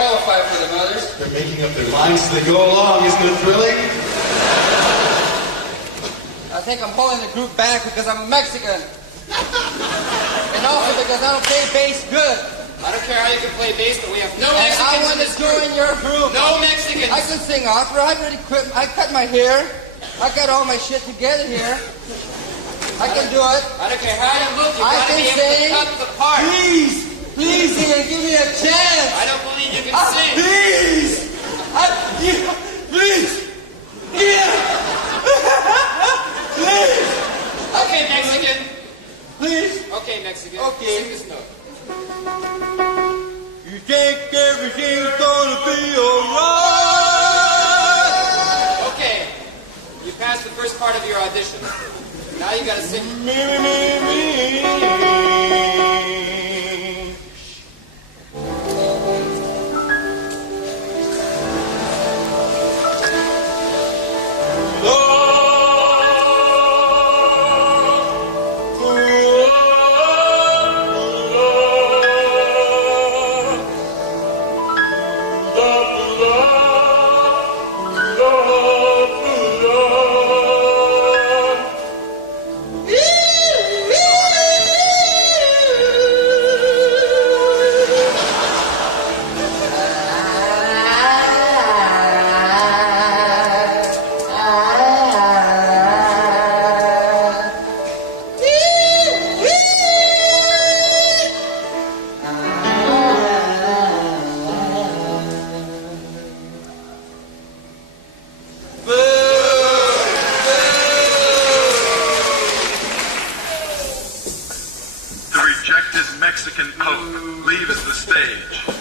qualify for them, others. They're making up their minds as they go along. Isn't it thrilling? I think I'm holding the group back because I'm Mexican. And also because I don't play bass good. I don't care how you can play bass, but we have no And I Mexicans want in to this join group. your group. No Mexicans. I can sing opera. I've already quit. I cut my hair. I got all my shit together here. I can do it. I don't care how you look, you I gotta can be able sing. to cut the part. Please, Ian, give me a chance. I don't believe you can sing. Please. Please. Ian. Please. Okay, Mexican. Please. Okay, Mexican. Okay. Sing this note. You think everything's gonna be alright? Okay. You passed the first part of your audition. Now you gotta sing. The rejected Mexican Pope leaves the stage.